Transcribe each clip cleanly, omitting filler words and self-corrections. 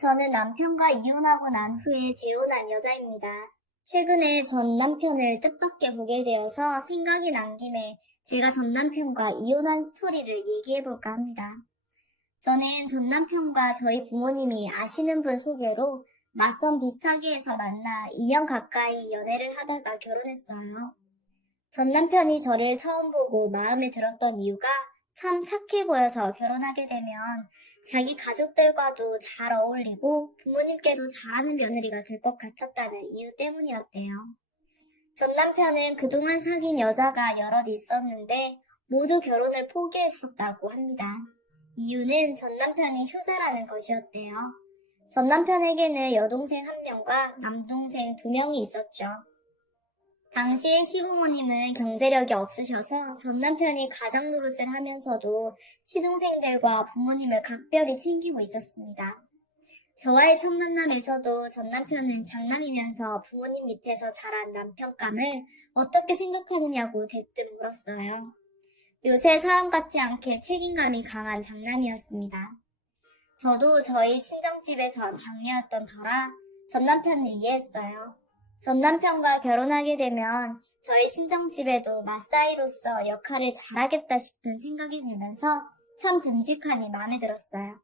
저는 남편과 이혼하고 난 후에 재혼한 여자입니다. 최근에 전 남편을 뜻밖의 보게 되어서 생각이 난 김에 제가 전 남편과 이혼한 스토리를 얘기해볼까 합니다. 저는 전 남편과 저희 부모님이 아시는 분 소개로 맞선 비슷하게에서 만나 2년 가까이 연애를 하다가 결혼했어요. 전 남편이 저를 처음 보고 마음에 들었던 이유가 참 착해 보여서 결혼하게 되면 자기 가족들과도 잘 어울리고 부모님께도 잘하는 며느리가 될 것 같았다는 이유 때문이었대요. 전 남편은 그동안 사귄 여자가 여럿 있었는데 모두 결혼을 포기했었다고 합니다. 이유는 전 남편이 효자라는 것이었대요. 전 남편에게는 여동생 1명과 남동생 2명이 있었죠. 당시에 시부모님은 경제력이 없으셔서 전 남편이 가장 노릇을 하면서도 시동생들과 부모님을 각별히 챙기고 있었습니다. 저와의 첫 만남에서도 전 남편은 장남이면서 부모님 밑에서 자란 남편감을 어떻게 생각하느냐고 대뜸 물었어요. 요새 사람 같지 않게 책임감이 강한 장남이었습니다. 저도 저희 친정집에서 장녀였던 터라 전 남편을 이해했어요. 전 남편과 결혼하게 되면 저희 친정집에도 맞사이로서 역할을 잘하겠다 싶은 생각이 들면서 참 듬직하니 마음에 들었어요.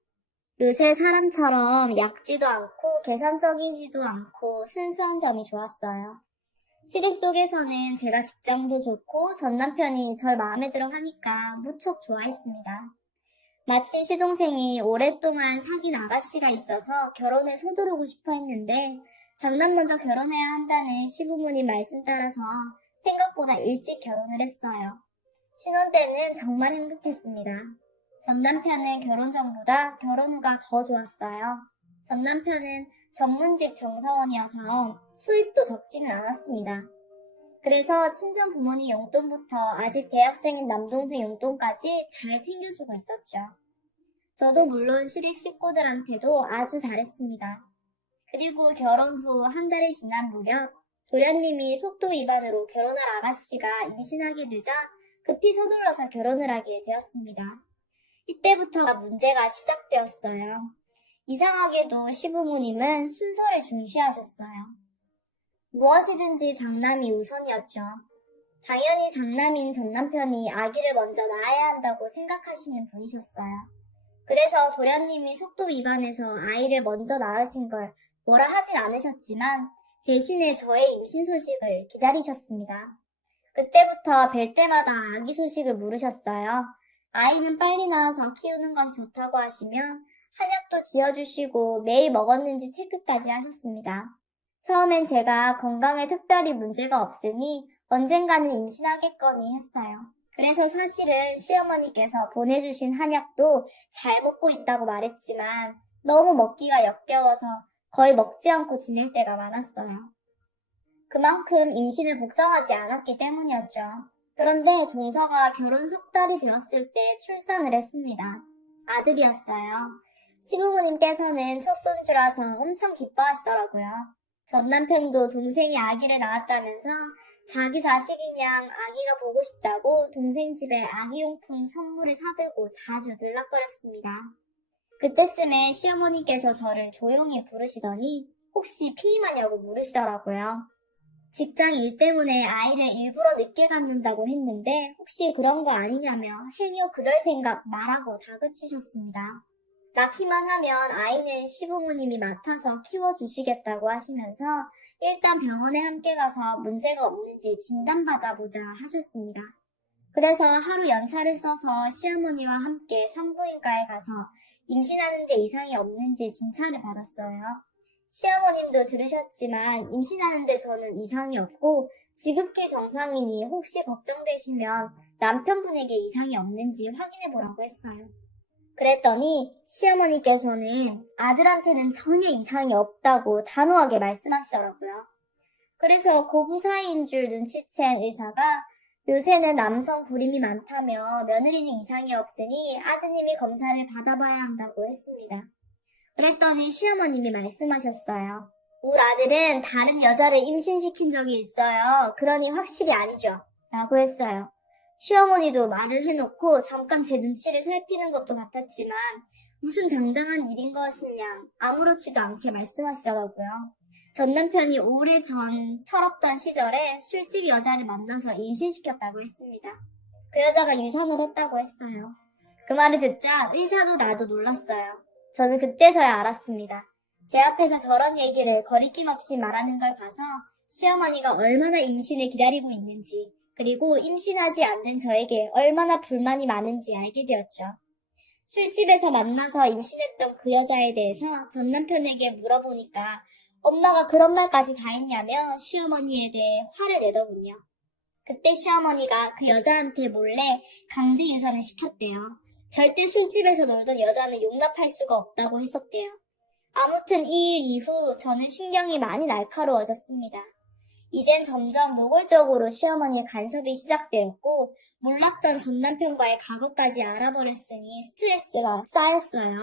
요새 사람처럼 얕지도 않고 계산적이지도 않고 순수한 점이 좋았어요. 시댁 쪽에서는 제가 직장도 좋고 전 남편이 절 마음에 들어 하니까 무척 좋아했습니다. 마침 시동생이 오랫동안 사귄 아가씨가 있어서 결혼에 서두르고 싶어 했는데 장남 먼저 결혼해야 한다는 시부모님 말씀 따라서 생각보다 일찍 결혼을 했어요. 신혼 때는 정말 행복했습니다. 전 남편은 결혼 전보다 결혼 후가 더 좋았어요. 전 남편은 전문직 정사원이어서 수입도 적지는 않았습니다. 그래서 친정 부모님 용돈부터 아직 대학생인 남동생 용돈까지 잘 챙겨주고 있었죠. 저도 물론 시댁 식구들한테도 아주 잘했습니다. 그리고 결혼 후 한 달이 지난 무렵 도련님이 속도 위반으로 결혼할 아가씨가 임신하게 되자 급히 서둘러서 결혼을 하게 되었습니다. 이때부터 문제가 시작되었어요. 이상하게도 시부모님은 순서를 중시하셨어요. 무엇이든지 장남이 우선이었죠. 당연히 장남인 전 남편이 아기를 먼저 낳아야 한다고 생각하시는 분이셨어요. 그래서 도련님이 속도 위반해서 아이를 먼저 낳으신 걸 뭐라 하진 않으셨지만 대신에 저의 임신 소식을 기다리셨습니다. 그때부터 뵐 때마다 아기 소식을 물으셨어요. 아이는 빨리 낳아서 키우는 것이 좋다고 하시며 한약도 지어주시고 매일 먹었는지 체크까지 하셨습니다. 처음엔 제가 건강에 특별히 문제가 없으니 언젠가는 임신하겠거니 했어요. 그래서 사실은 시어머니께서 보내주신 한약도 잘 먹고 있다고 말했지만 너무 먹기가 역겨워서 거의 먹지 않고 지낼 때가 많았어요. 그만큼 임신을 걱정하지 않았기 때문이었죠. 그런데 동서가 결혼 석 달이 되었을 때 출산을 했습니다. 아들이었어요. 시부모님께서는 첫 손주라서 엄청 기뻐하시더라고요. 전 남편도 동생이 아기를 낳았다면서 자기 자식인 양 아기가 보고 싶다고 동생 집에 아기용품 선물을 사들고 자주 들락거렸습니다. 그때쯤에 시어머니께서 저를 조용히 부르시더니 혹시 피임하냐고 물으시더라고요. 직장 일 때문에 아이를 일부러 늦게 갖는다고 했는데 혹시 그런 거 아니냐며 행여 그럴 생각 말하고 다그치셨습니다. 낳기만 하면 아이는 시부모님이 맡아서 키워주시겠다고 하시면서 일단 병원에 함께 가서 문제가 없는지 진단받아보자 하셨습니다. 그래서 하루 연차를 써서 시어머니와 함께 산부인과에 가서 임신하는 데 이상이 없는지 진찰을 받았어요. 시어머님도 들으셨지만 임신하는데 저는 이상이 없고 지극히 정상이니 혹시 걱정되시면 남편분에게 이상이 없는지 확인해보라고 했어요. 그랬더니 시어머니께서는 아들한테는 전혀 이상이 없다고 단호하게 말씀하시더라고요. 그래서 고부 사이인 줄 눈치챈 의사가 요새는 남성 불임이 많다며 며느리는 이상이 없으니 아드님이 검사를 받아봐야 한다고 했습니다. 그랬더니 시어머님이 말씀하셨어요. 우리 아들은 다른 여자를 임신시킨 적이 있어요. 그러니 확실히 아니죠. 라고 했어요. 시어머니도 말을 해놓고 잠깐 제 눈치를 살피는 것도 같았지만 무슨 당당한 일인 것이냐 아무렇지도 않게 말씀하시더라고요. 전 남편이 오래전 철없던 시절에 술집 여자를 만나서 임신시켰다고 했습니다. 그 여자가 유산을 했다고 했어요. 그 말을 듣자 의사도 나도 놀랐어요. 저는 그때서야 알았습니다. 제 앞에서 저런 얘기를 거리낌 없이 말하는 걸 봐서 시어머니가 얼마나 임신을 기다리고 있는지, 그리고 임신하지 않는 저에게 얼마나 불만이 많은지 알게 되었죠. 술집에서 만나서 임신했던 그 여자에 대해서 전 남편에게 물어보니까 엄마가 그런 말까지 다 했냐며 시어머니에 대해 화를 내더군요. 그때 시어머니가 그 여자한테 몰래 강제 유산을 시켰대요. 절대 술집에서 놀던 여자는 용납할 수가 없다고 했었대요. 아무튼 이 일 이후 저는 신경이 많이 날카로워졌습니다. 이젠 점점 노골적으로 시어머니의 간섭이 시작되었고 몰랐던 전 남편과의 과거까지 알아버렸으니 스트레스가 쌓였어요.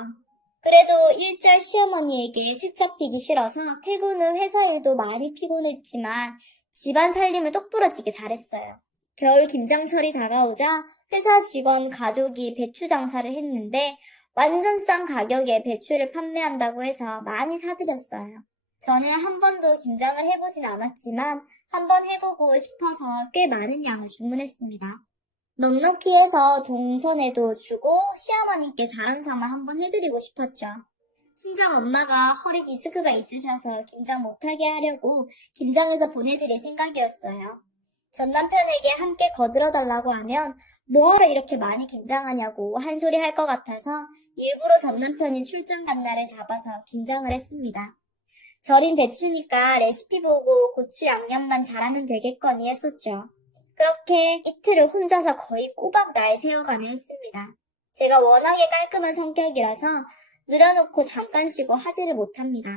그래도 일절 시어머니에게 책 잡히기 싫어서 퇴근 후 회사 일도 많이 피곤했지만 집안 살림을 똑부러지게 잘했어요. 겨울 김장철이 다가오자 회사 직원 가족이 배추 장사를 했는데 완전 싼 가격에 배추를 판매한다고 해서 많이 사드렸어요. 저는 한 번도 김장을 해보진 않았지만 한 번 해보고 싶어서 꽤 많은 양을 주문했습니다. 넉넉히 해서 동선에도 주고 시어머님께 자랑삼아 한번 해드리고 싶었죠. 친정 엄마가 허리 디스크가 있으셔서 김장 못하게 하려고 김장해서 보내드릴 생각이었어요. 전 남편에게 함께 거들어달라고 하면 뭐하러 이렇게 많이 김장하냐고 한 소리 할 것 같아서 일부러 전 남편이 출장 간 날을 잡아서 김장을 했습니다. 절인 배추니까 레시피 보고 고추 양념만 잘하면 되겠거니 했었죠. 그렇게 이틀을 혼자서 거의 꼬박 날 새워가며 했습니다. 제가 워낙에 깔끔한 성격이라서 늘어놓고 잠깐 쉬고 하지를 못합니다.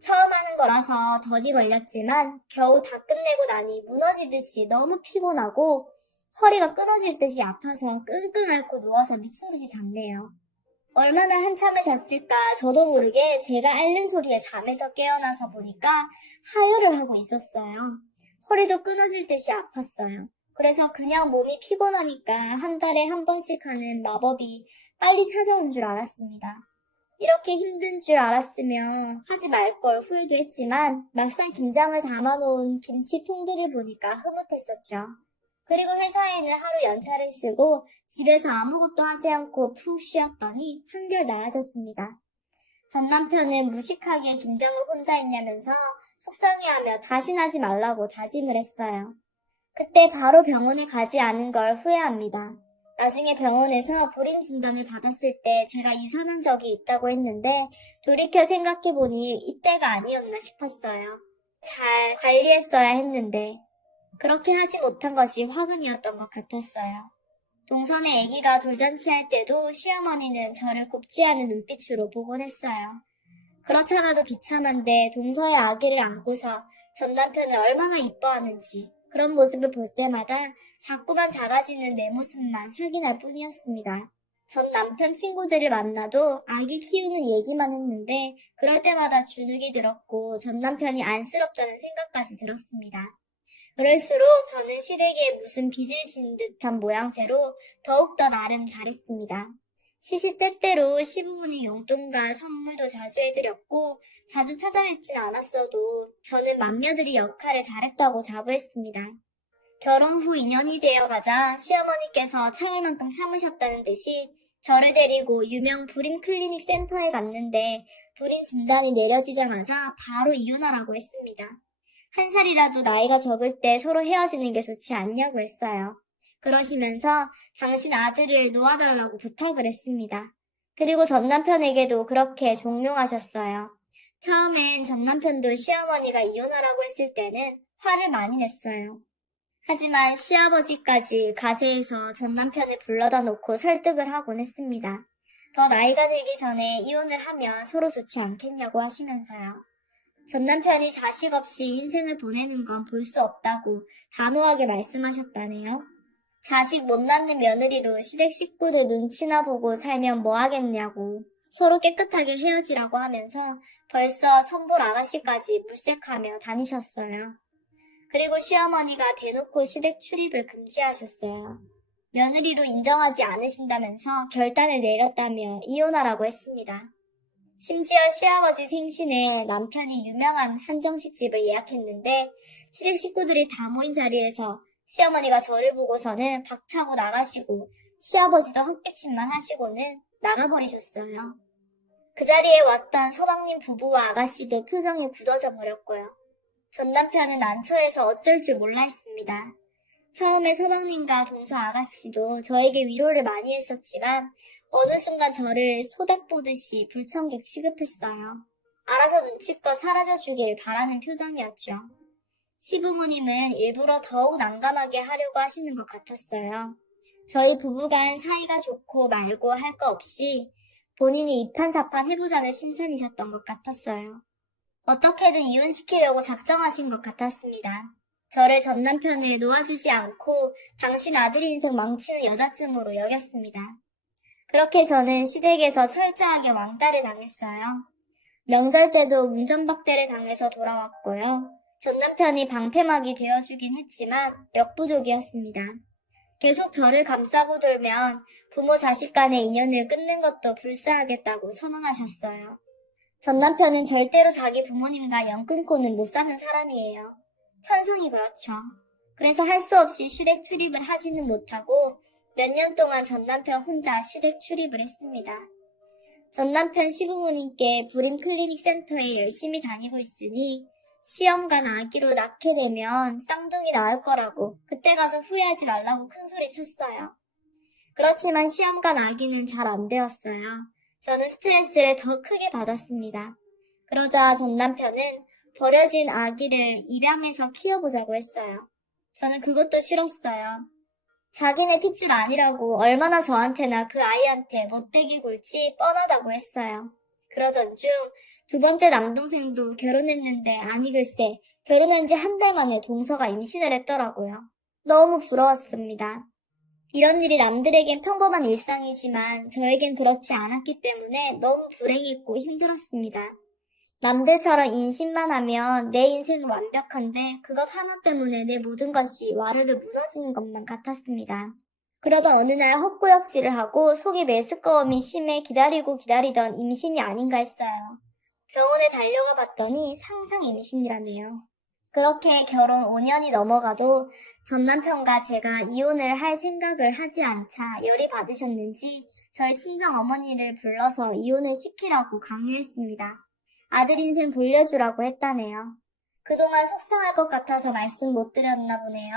처음 하는 거라서 더디 걸렸지만 겨우 다 끝내고 나니 무너지듯이 너무 피곤하고 허리가 끊어질 듯이 아파서 끙끙 앓고 누워서 미친 듯이 잤네요. 얼마나 한참을 잤을까 저도 모르게 제가 앓는 소리에 잠에서 깨어나서 보니까 하혈을 하고 있었어요. 허리도 끊어질 듯이 아팠어요. 그래서 그냥 몸이 피곤하니까 한 달에 한 번씩 하는 마법이 빨리 찾아온 줄 알았습니다. 이렇게 힘든 줄 알았으면 하지 말 걸 후회도 했지만 막상 김장을 담아놓은 김치통들을 보니까 흐뭇했었죠. 그리고 회사에는 하루 연차를 쓰고 집에서 아무것도 하지 않고 푹 쉬었더니 한결 나아졌습니다. 전 남편은 무식하게 김장을 혼자 했냐면서 속상해하며 다신 하지 말라고 다짐을 했어요. 그때 바로 병원에 가지 않은 걸 후회합니다. 나중에 병원에서 불임 진단을 받았을 때 제가 유산한 적이 있다고 했는데 돌이켜 생각해보니 이때가 아니었나 싶었어요. 잘 관리했어야 했는데 그렇게 하지 못한 것이 화근이었던 것 같았어요. 동선에 아기가 돌잔치할 때도 시어머니는 저를 곱지 않은 눈빛으로 보곤 했어요. 그렇잖아도 비참한데 동서의 아기를 안고서 전 남편을 얼마나 이뻐하는지 그런 모습을 볼 때마다 자꾸만 작아지는 내 모습만 확인할 뿐이었습니다. 전 남편 친구들을 만나도 아기 키우는 얘기만 했는데 그럴 때마다 주눅이 들었고 전 남편이 안쓰럽다는 생각까지 들었습니다. 그럴수록 저는 시댁에 무슨 빚을 지는 듯한 모양새로 더욱더 나름 잘했습니다. 시시때때로 시부모님 용돈과 선물도 자주 해드렸고 자주 찾아뵙진 않았어도 저는 맏며느리 역할을 잘했다고 자부했습니다. 결혼 후 2년이 되어가자 시어머니께서 참을 만큼 참으셨다는 듯이 저를 데리고 유명 불임 클리닉 센터에 갔는데 불임 진단이 내려지자마자 바로 이혼하라고 했습니다. 한 살이라도 나이가 적을 때 서로 헤어지는 게 좋지 않냐고 했어요. 그러시면서 당신 아들을 놓아달라고 부탁을 했습니다. 그리고 전 남편에게도 그렇게 종용하셨어요. 처음엔 전 남편도 시어머니가 이혼하라고 했을 때는 화를 많이 냈어요. 하지만 시아버지까지 가세해서 전 남편을 불러다 놓고 설득을 하곤 했습니다. 더 나이가 들기 전에 이혼을 하면 서로 좋지 않겠냐고 하시면서요. 전 남편이 자식 없이 인생을 보내는 건 볼 수 없다고 단호하게 말씀하셨다네요. 자식 못 낳는 며느리로 시댁 식구들 눈치나 보고 살면 뭐 하겠냐고 서로 깨끗하게 헤어지라고 하면서 벌써 선볼 아가씨까지 물색하며 다니셨어요. 그리고 시어머니가 대놓고 시댁 출입을 금지하셨어요. 며느리로 인정하지 않으신다면서 결단을 내렸다며 이혼하라고 했습니다. 심지어 시아버지 생신에 남편이 유명한 한정식집을 예약했는데 시댁 식구들이 다 모인 자리에서 시어머니가 저를 보고서는 박차고 나가시고 시아버지도 헛기침만 하시고는 나가버리셨어요. 그 자리에 왔던 서방님 부부와 아가씨도 표정이 굳어져 버렸고요. 전 남편은 난처해서 어쩔 줄 몰라 했습니다. 처음에 서방님과 동서 아가씨도 저에게 위로를 많이 했었지만 어느 순간 저를 소닥 보듯이 불청객 취급했어요. 알아서 눈치껏 사라져주길 바라는 표정이었죠. 시부모님은 일부러 더욱 난감하게 하려고 하시는 것 같았어요. 저희 부부간 사이가 좋고 말고 할 거 없이 본인이 이판사판 해보자는 심산이셨던 것 같았어요. 어떻게든 이혼시키려고 작정하신 것 같았습니다. 저를 전 남편을 놓아주지 않고 당신 아들 인생 망치는 여자쯤으로 여겼습니다. 그렇게 저는 시댁에서 철저하게 왕따를 당했어요. 명절 때도 문전박대를 당해서 돌아왔고요. 전 남편이 방패막이 되어주긴 했지만 역부족이었습니다. 계속 저를 감싸고 돌면 부모 자식 간의 인연을 끊는 것도 불사하겠다고 선언하셨어요. 전 남편은 절대로 자기 부모님과 연 끊고는 못 사는 사람이에요. 천성이 그렇죠. 그래서 할 수 없이 시댁 출입을 하지는 못하고 몇 년 동안 전 남편 혼자 시댁 출입을 했습니다. 전 남편 시부모님께 불임 클리닉 센터에 열심히 다니고 있으니 시험관 아기로 낳게 되면 쌍둥이 낳을 거라고 그때 가서 후회하지 말라고 큰 소리 쳤어요. 그렇지만 시험관 아기는 잘 안 되었어요. 저는 스트레스를 더 크게 받았습니다. 그러자 전 남편은 버려진 아기를 입양해서 키워보자고 했어요. 저는 그것도 싫었어요. 자기네 핏줄 아니라고 얼마나 저한테나 그 아이한테 못되게 굴지 뻔하다고 했어요. 그러던 중 두 번째 남동생도 결혼했는데 아니 글쎄 결혼한 지 한 달 만에 동서가 임신을 했더라고요. 너무 부러웠습니다. 이런 일이 남들에겐 평범한 일상이지만 저에겐 그렇지 않았기 때문에 너무 불행했고 힘들었습니다. 남들처럼 인신만 하면 내 인생은 완벽한데 그것 하나 때문에 내 모든 것이 와르르 무너지는 것만 같았습니다. 그러던 어느 날 헛구역질을 하고 속이 메스꺼움이 심해 기다리던 임신이 아닌가 했어요. 병원에 달려가 봤더니 상상 임신이라네요. 그렇게 결혼 5년이 넘어가도 전 남편과 제가 이혼을 할 생각을 하지 않자 열이 받으셨는지 저희 친정 어머니를 불러서 이혼을 시키라고 강요했습니다. 아들 인생 돌려주라고 했다네요. 그동안 속상할 것 같아서 말씀 못 드렸나 보네요.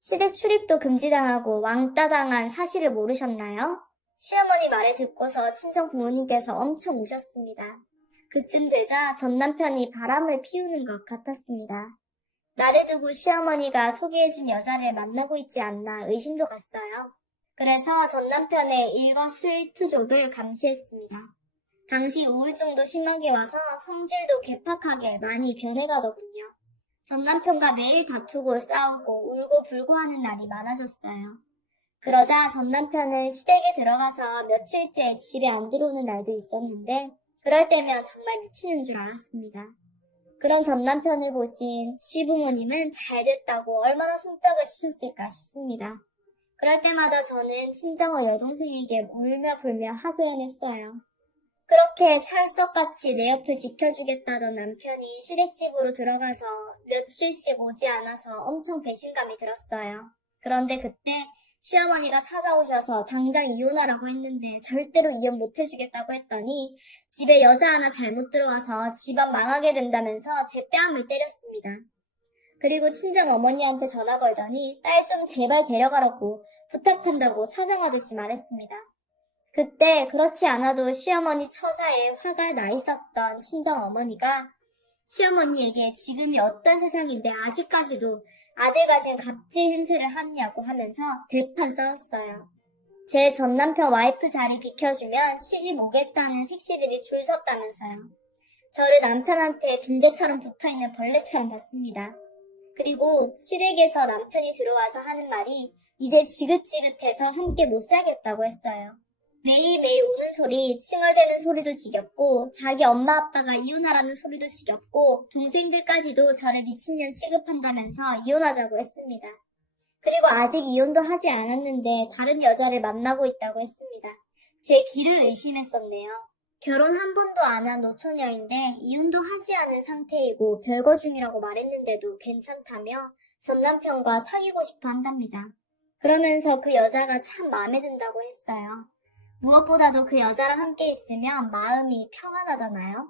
시댁 출입도 금지당하고 왕따당한 사실을 모르셨나요? 시어머니 말을 듣고서 친정 부모님께서 엄청 우셨습니다. 그쯤 되자 전 남편이 바람을 피우는 것 같았습니다. 나를 두고 시어머니가 소개해준 여자를 만나고 있지 않나 의심도 갔어요. 그래서 전 남편의 일거수일투족을 감시했습니다. 당시 우울증도 심하게 와서 성질도 괴팍하게 많이 변해가더군요. 전 남편과 매일 다투고 싸우고 울고 불고 하는 날이 많아졌어요. 그러자 전 남편은 시댁에 들어가서 며칠째 집에 안 들어오는 날도 있었는데 그럴 때면 정말 미치는 줄 알았습니다. 그런 전 남편을 보신 시부모님은 잘됐다고 얼마나 손뼉을 치셨을까 싶습니다. 그럴 때마다 저는 친정어 여동생에게 울며 불며 하소연했어요. 그렇게 찰떡같이 내 옆을 지켜주겠다던 남편이 시댁집으로 들어가서 며칠씩 오지 않아서 엄청 배신감이 들었어요. 그런데 그때 시어머니가 찾아오셔서 당장 이혼하라고 했는데 절대로 이혼 못해주겠다고 했더니 집에 여자 하나 잘못 들어와서 집안 망하게 된다면서 제 뺨을 때렸습니다. 그리고 친정 어머니한테 전화 걸더니 딸 좀 제발 데려가라고 부탁한다고 사장하듯이 말했습니다. 그때 그렇지 않아도 시어머니 처사에 화가 나 있었던 친정 어머니가 시어머니에게 지금이 어떤 세상인데 아직까지도 아들 가진 갑질 행세를 하느냐고 하면서 대판 싸웠어요. 제 전남편 와이프 자리 비켜주면 시집 오겠다는 색시들이 줄 섰다면서요. 저를 남편한테 빈대처럼 붙어있는 벌레처럼 봤습니다. 그리고 시댁에서 남편이 들어와서 하는 말이 이제 지긋지긋해서 함께 못 살겠다고 했어요. 매일매일 우는 소리, 칭얼대는 소리도 지겹고 자기 엄마 아빠가 이혼하라는 소리도 지겹고 동생들까지도 저를 미친년 취급한다면서 이혼하자고 했습니다. 그리고 아직 이혼도 하지 않았는데 다른 여자를 만나고 있다고 했습니다. 제 귀를 의심했었네요. 결혼 한 번도 안 한 노처녀인데 이혼도 하지 않은 상태이고 별거 중이라고 말했는데도 괜찮다며 전 남편과 사귀고 싶어 한답니다. 그러면서 그 여자가 참 마음에 든다고 했어요. 무엇보다도 그 여자랑 함께 있으면 마음이 평안하잖아요.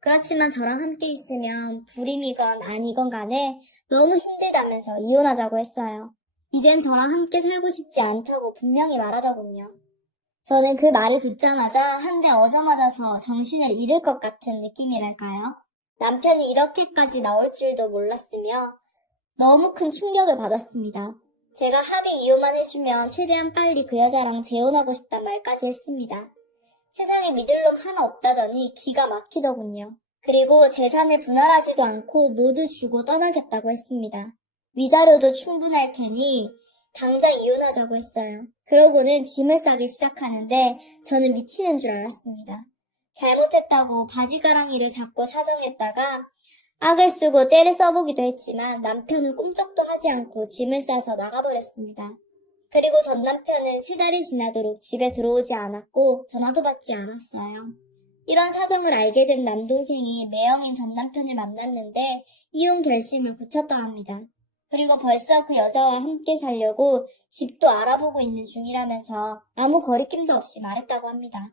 그렇지만 저랑 함께 있으면 불임이건 아니건 간에 너무 힘들다면서 이혼하자고 했어요. 이젠 저랑 함께 살고 싶지 않다고 분명히 말하더군요. 저는 그 말을 듣자마자 한 대 얻어맞아서 정신을 잃을 것 같은 느낌이랄까요? 남편이 이렇게까지 나올 줄도 몰랐으며 너무 큰 충격을 받았습니다. 제가 합의 이혼만 해주면 최대한 빨리 그 여자랑 재혼하고 싶단 말까지 했습니다. 세상에 믿을 놈 하나 없다더니 기가 막히더군요. 그리고 재산을 분할하지도 않고 모두 주고 떠나겠다고 했습니다. 위자료도 충분할 테니 당장 이혼하자고 했어요. 그러고는 짐을 싸기 시작하는데 저는 미치는 줄 알았습니다. 잘못했다고 바지가랑이를 잡고 사정했다가 악을 쓰고 때를 써보기도 했지만 남편은 꼼짝도 하지 않고 짐을 싸서 나가버렸습니다. 그리고 전 남편은 3달이 지나도록 집에 들어오지 않았고 전화도 받지 않았어요. 이런 사정을 알게 된 남동생이 매형인 전 남편을 만났는데 이혼 결심을 굳혔더랍니다. 그리고 벌써 그 여자와 함께 살려고 집도 알아보고 있는 중이라면서 아무 거리낌도 없이 말했다고 합니다.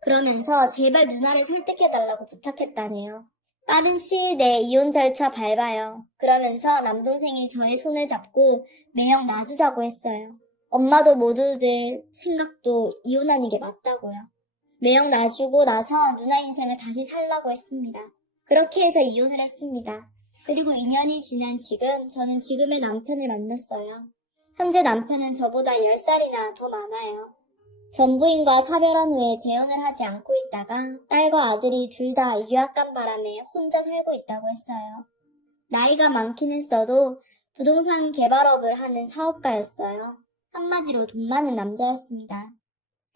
그러면서 제발 누나를 설득해달라고 부탁했다네요. 빠른 시일 내에 이혼 절차 밟아요. 그러면서 남동생이 저의 손을 잡고 매형 놔주자고 했어요. 엄마도 모두들 생각도 이혼하는 게 맞다고요. 매형 놔주고 나서 누나 인생을 다시 살라고 했습니다. 그렇게 해서 이혼을 했습니다. 그리고 2년이 지난 지금 저는 지금의 남편을 만났어요. 현재 남편은 저보다 10살이나 더 많아요. 전부인과 사별한 후에 재혼을 하지 않고 있다가 딸과 아들이 둘 다 유학 간 바람에 혼자 살고 있다고 했어요. 나이가 많긴 했어도 부동산 개발업을 하는 사업가였어요. 한마디로 돈 많은 남자였습니다.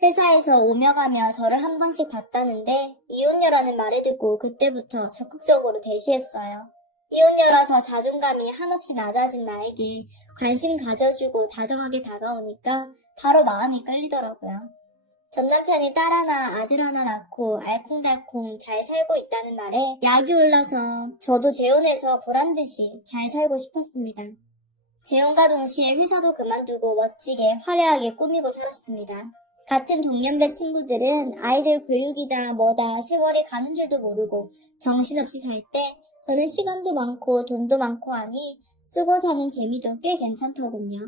회사에서 오며 가며 저를 한 번씩 봤다는데 이혼녀라는 말을 듣고 그때부터 적극적으로 대시했어요. 이혼녀라서 자존감이 한없이 낮아진 나에게 관심 가져주고 다정하게 다가오니까 바로 마음이 끌리더라고요. 전 남편이 딸 하나 아들 하나 낳고 알콩달콩 잘 살고 있다는 말에 약이 올라서 저도 재혼해서 보란듯이 잘 살고 싶었습니다. 재혼과 동시에 회사도 그만두고 멋지게 화려하게 꾸미고 살았습니다. 같은 동년배 친구들은 아이들 교육이다 뭐다 세월이 가는 줄도 모르고 정신없이 살 때 저는 시간도 많고 돈도 많고 하니 쓰고 사는 재미도 꽤 괜찮더군요.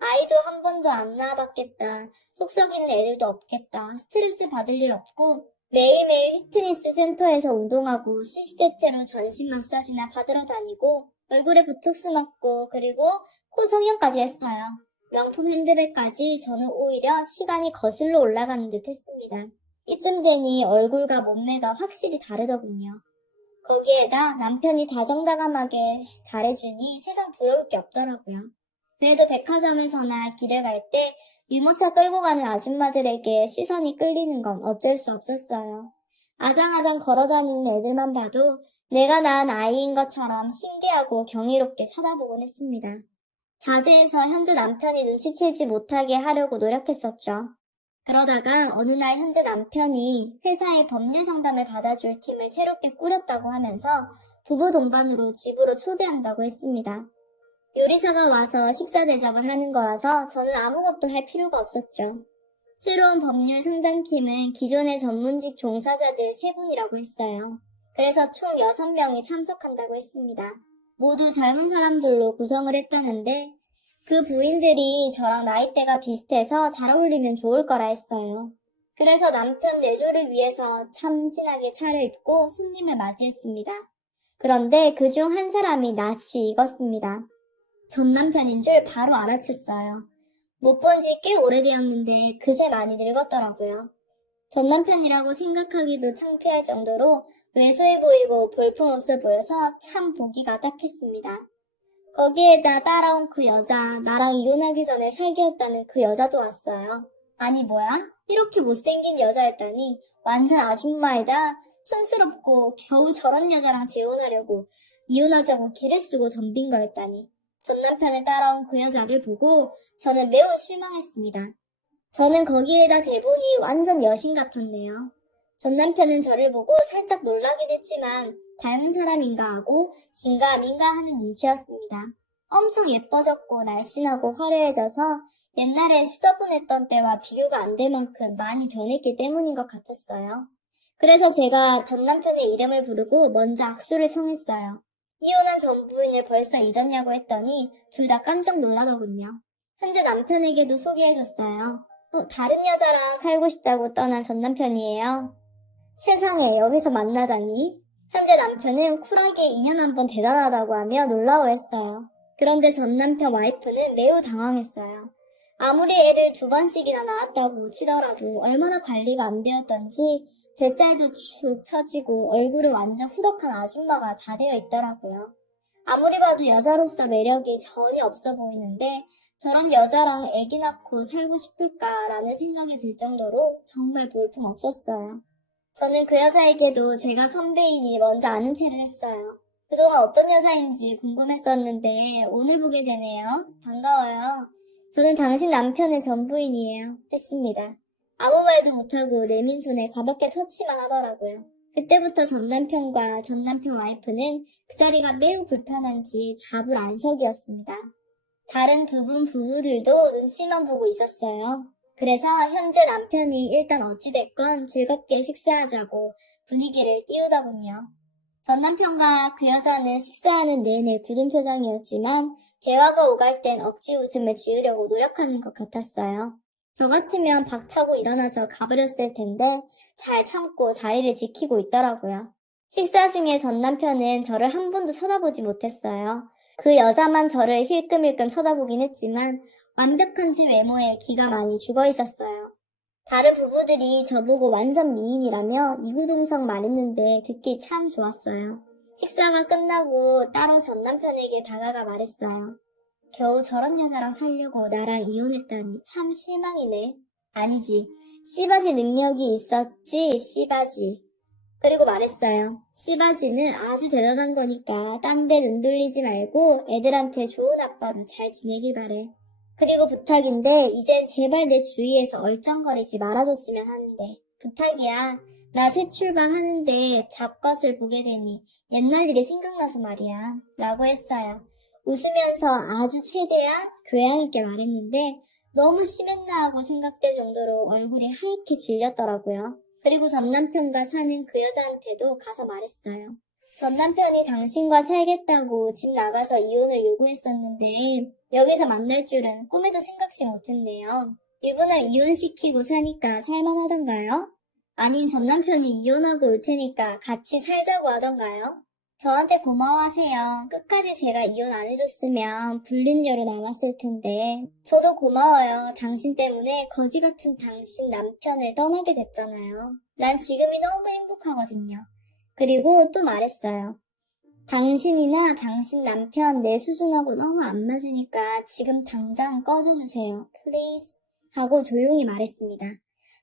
아이도 한 번도 안 낳아봤겠다. 속 썩이는 애들도 없겠다. 스트레스 받을 일 없고 매일매일 피트니스 센터에서 운동하고 시스테트로 전신 마사지나 받으러 다니고 얼굴에 보톡스 맞고 그리고 코 성형까지 했어요. 명품 핸드백까지 저는 오히려 시간이 거슬러 올라가는 듯 했습니다. 이쯤 되니 얼굴과 몸매가 확실히 다르더군요. 거기에다 남편이 다정다감하게 잘해주니 세상 부러울 게 없더라고요. 그래도 백화점에서나 길을 갈 때 유모차 끌고 가는 아줌마들에게 시선이 끌리는 건 어쩔 수 없었어요. 아장아장 걸어다니는 애들만 봐도 내가 낳은 아이인 것처럼 신기하고 경이롭게 쳐다보곤 했습니다. 자제해서 현재 남편이 눈치채지 못하게 하려고 노력했었죠. 그러다가 어느 날 현재 남편이 회사의 법률 상담을 받아줄 팀을 새롭게 꾸렸다고 하면서 부부 동반으로 집으로 초대한다고 했습니다. 요리사가 와서 식사 대접을 하는 거라서 저는 아무것도 할 필요가 없었죠. 새로운 법률 상담팀은 기존의 전문직 종사자들 3분이라고 했어요. 그래서 총 6명이 참석한다고 했습니다. 모두 젊은 사람들로 구성을 했다는데 그 부인들이 저랑 나이대가 비슷해서 잘 어울리면 좋을 거라 했어요. 그래서 남편 내조를 위해서 참신하게 차려입고 손님을 맞이했습니다. 그런데 그중 한 사람이 낯이 익었습니다. 전 남편인 줄 바로 알아챘어요. 못 본 지 꽤 오래되었는데 그새 많이 늙었더라고요. 전 남편이라고 생각하기도 창피할 정도로 왜소해 보이고 볼품없어 보여서 참 보기가 딱했습니다. 거기에다 따라온 그 여자, 나랑 이혼하기 전에 살기였다는 그 여자도 왔어요. 아니 뭐야? 이렇게 못생긴 여자였다니 완전 아줌마이다. 촌스럽고 겨우 저런 여자랑 재혼하려고 이혼하자고 기를 쓰고 덤빈 거였다니. 전 남편을 따라온 그 여자를 보고 저는 매우 실망했습니다. 저는 거기에다 대보니 완전 여신 같았네요. 전 남편은 저를 보고 살짝 놀라긴 했지만 닮은 사람인가 하고 긴가민가 하는 눈치였습니다. 엄청 예뻐졌고 날씬하고 화려해져서 옛날에 수다분했던 때와 비교가 안 될 만큼 많이 변했기 때문인 것 같았어요. 그래서 제가 전 남편의 이름을 부르고 먼저 악수를 청했어요. 이혼한 전 부인을 벌써 잊었냐고 했더니 둘 다 깜짝 놀라더군요. 현재 남편에게도 소개해줬어요. 다른 여자랑 살고 싶다고 떠난 전 남편이에요. 세상에 여기서 만나다니. 현재 남편은 쿨하게 2년 한 번 대단하다고 하며 놀라워했어요. 그런데 전 남편 와이프는 매우 당황했어요. 아무리 애를 2번씩이나 낳았다고 치더라도 얼마나 관리가 안 되었던지 뱃살도 축 처지고 얼굴은 완전 후덕한 아줌마가 다 되어 있더라고요. 아무리 봐도 여자로서 매력이 전혀 없어 보이는데 저런 여자랑 애기 낳고 살고 싶을까라는 생각이 들 정도로 정말 볼품 없었어요. 저는 그 여자에게도 제가 선배이니 먼저 아는 체를 했어요. 그동안 어떤 여자인지 궁금했었는데 오늘 보게 되네요. 반가워요. 저는 당신 남편의 전부인이에요. 했습니다. 아무 말도 못하고 내민 손에 가볍게 터치만 하더라고요. 그때부터 전 남편과 전 남편 와이프는 그 자리가 매우 불편한지 좌불안석이었습니다. 다른 두 분 부부들도 눈치만 보고 있었어요. 그래서 현재 남편이 일단 어찌됐건 즐겁게 식사하자고 분위기를 띄우더군요. 전 남편과 그 여자는 식사하는 내내 굳은 표정이었지만 대화가 오갈 땐 억지 웃음을 지으려고 노력하는 것 같았어요. 저 같으면 박차고 일어나서 가버렸을 텐데 잘 참고 자리를 지키고 있더라고요. 식사 중에 전 남편은 저를 한 번도 쳐다보지 못했어요. 그 여자만 저를 힐끔힐끔 쳐다보긴 했지만 완벽한 제 외모에 기가 많이 죽어 있었어요. 다른 부부들이 저보고 완전 미인이라며 이구동성 말했는데 듣기 참 좋았어요. 식사가 끝나고 따로 전 남편에게 다가가 말했어요. 겨우 저런 여자랑 살려고 나랑 이혼했다니 참 실망이네. 아니지, 씨바지 능력이 있었지, 씨바지. 그리고 말했어요. 씨바지는 아주 대단한 거니까 딴 데 눈 돌리지 말고 애들한테 좋은 아빠로 잘 지내길 바래. 그리고 부탁인데 이젠 제발 내 주위에서 얼쩡거리지 말아줬으면 하는데. 부탁이야. 나 새 출발하는데 잡것을 보게 되니 옛날 일이 생각나서 말이야. 라고 했어요. 웃으면서 아주 최대한 교양 있게 말했는데 너무 심했나 하고 생각될 정도로 얼굴이 하얗게 질렸더라고요. 그리고 전 남편과 사는 그 여자한테도 가서 말했어요. 전 남편이 당신과 살겠다고 집 나가서 이혼을 요구했었는데 여기서 만날 줄은 꿈에도 생각지 못했네요. 이분을 이혼시키고 사니까 살만하던가요? 아님 전 남편이 이혼하고 올 테니까 같이 살자고 하던가요? 저한테 고마워하세요. 끝까지 제가 이혼 안 해줬으면 불륜녀로 남았을 텐데. 저도 고마워요. 당신 때문에 거지 같은 당신 남편을 떠나게 됐잖아요. 난 지금이 너무 행복하거든요. 그리고 또 말했어요. 당신이나 당신 남편 내 수준하고 너무 안 맞으니까 지금 당장 꺼져주세요. 플리즈. 하고 조용히 말했습니다.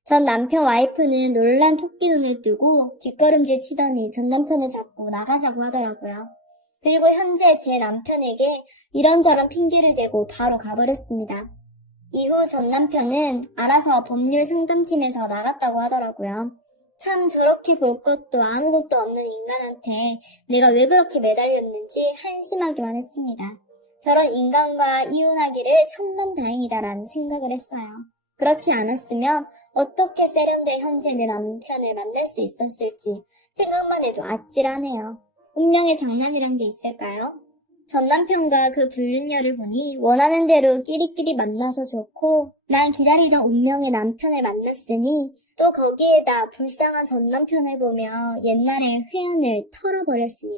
전 남편 와이프는 놀란 토끼 눈을 뜨고 뒷걸음질 치더니 전 남편을 잡고 나가자고 하더라고요. 그리고 현재 제 남편에게 이런저런 핑계를 대고 바로 가버렸습니다. 이후 전 남편은 알아서 법률 상담팀에서 나갔다고 하더라고요. 참 저렇게 볼 것도 아무것도 없는 인간한테 내가 왜 그렇게 매달렸는지 한심하기만 했습니다. 저런 인간과 이혼하기를 천만다행이다라는 생각을 했어요. 그렇지 않았으면 어떻게 세련된 현재 내 남편을 만날 수 있었을지 생각만 해도 아찔하네요. 운명의 장난이란 게 있을까요? 전 남편과 그 불륜녀를 보니 원하는 대로 끼리끼리 만나서 좋고 난 기다리던 운명의 남편을 만났으니 또 거기에다 불쌍한 전 남편을 보며 옛날의 회한을 털어버렸으니